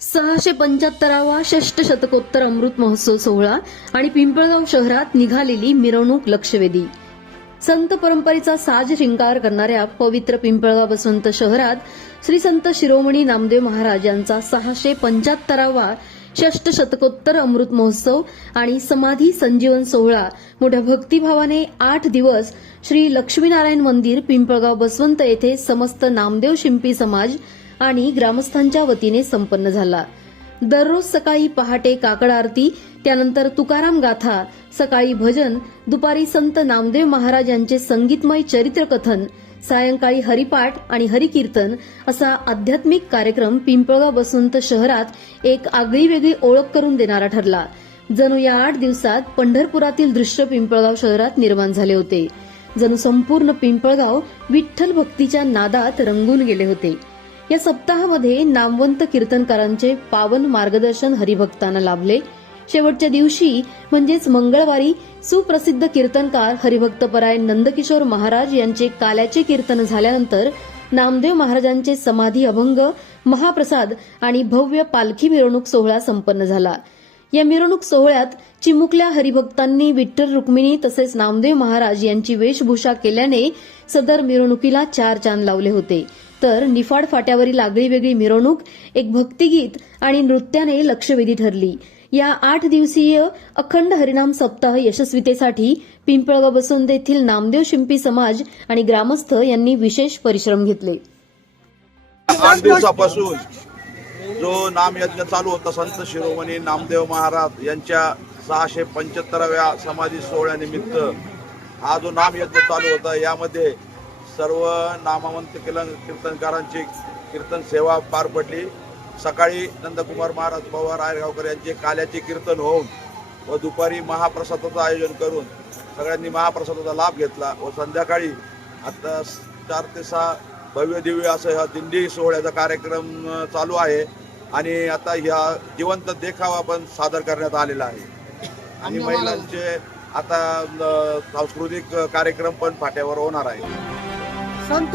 सहाशे पंच्याहत्तरावा षष्ट शतकोत्तर अमृत महोत्सव सोहळा आणि पिंपळगाव शहरात निघालेली मिरवणूक लक्षवेधी. संत परंपरेचा साज शिंगार करणाऱ्या पवित्र पिंपळगाव बसवंत शहरात श्री संत शिरोमणी नामदेव महाराज यांचा सहाशे पंच्याहत्तरावा षष्ट शतकोत्तर अमृत महोत्सव आणि समाधी संजीवन सोहळा. मोठ्या भक्तिभावाने आठ दिवस श्री लक्ष्मीनारायण मंदिर पिंपळगाव बसवंत येथे समस्त नामदेव शिंपी समाज आणि ग्रामस्थांच्या वतीने संपन्न झाला. दररोज सकाळी पहाटे काकड आरती त्यानंतर तुकाराम गाथा सकाळी भजन दुपारी संत नामदेव महाराज यांचे संगीतमय चरित्रकथन सायंकाळी हरिपाठ आणि हरिकीर्तन असा आध्यात्मिक कार्यक्रम पिंपळगाव बसंत शहरात एक आगळी वेगळी ओळख करून देणारा ठरला. जणू या आठ दिवसात पंढरपुरातील दृश्य पिंपळगाव शहरात निर्माण झाले होते. जणू संपूर्ण पिंपळगाव विठ्ठल भक्तीच्या नादात रंगून गेले होते. या सप्ताहामध्ये नामवंत कीर्तनकारांचे पावन मार्गदर्शन हरिभक्तांना लाभले. शेवटच्या दिवशी म्हणजेच मंगळवारी सुप्रसिद्ध कीर्तनकार हरिभक्तपरायण नंदकिशोर महाराज यांचे काल्याचे कीर्तन झाल्यानंतर नामदेव महाराजांचे समाधी अभंग महाप्रसाद आणि भव्य पालखी मिरवणूक सोहळा संपन्न झाला. या मिरवणूक सोहळ्यात चिमुकल्या हरिभक्तांनी विठ्ठल रुक्मिणी तसेच नामदेव महाराज यांची वेशभूषा केल्याने सदर मिरवणुकीला चार चांद लावले होते. तर निफाड फाट्यावरील आगळी वेगळी मिरवणूक एक भक्तिगीत आणि नृत्याने लक्षवेधी ठरली. या आठ दिवसीय अखंड हरिनाम सप्ताह यशस्वीतेसाठी पिंपळगाव बसवंत येथील नामदेव शिंपी समाज आणि ग्रामस्थ यांनी विशेष परिश्रम घेतले. आठ दिवसापासून जो नामयज्ञ चालू होता संत शिरोमणी नामदेव महाराज यांच्या सहाशे पंच्याहत्तराव्या समाधी सोहळ्यानिमित्त हा जो नामयज्ञ चालू होता यामध्ये सर्व नामवंत कीर्तन कीर्तनकारांची कीर्तन सेवा पार पडली. सकाळी नंदकुमार महाराज पवार आयरगावकर यांचे काल्याचे कीर्तन होऊन व दुपारी महाप्रसादाचं आयोजन करून सगळ्यांनी महाप्रसादाचा लाभ घेतला व संध्याकाळी आता चार ते सहा भव्य दिव्य असं ह्या दिंडी सोहळ्याचा कार्यक्रम चालू आहे. आणि आता ह्या जिवंत देखावा पण सादर करण्यात आलेला आहे. आणि महिलांचे आता सांस्कृतिक कार्यक्रम पण फाट्यावर होणार आहे संत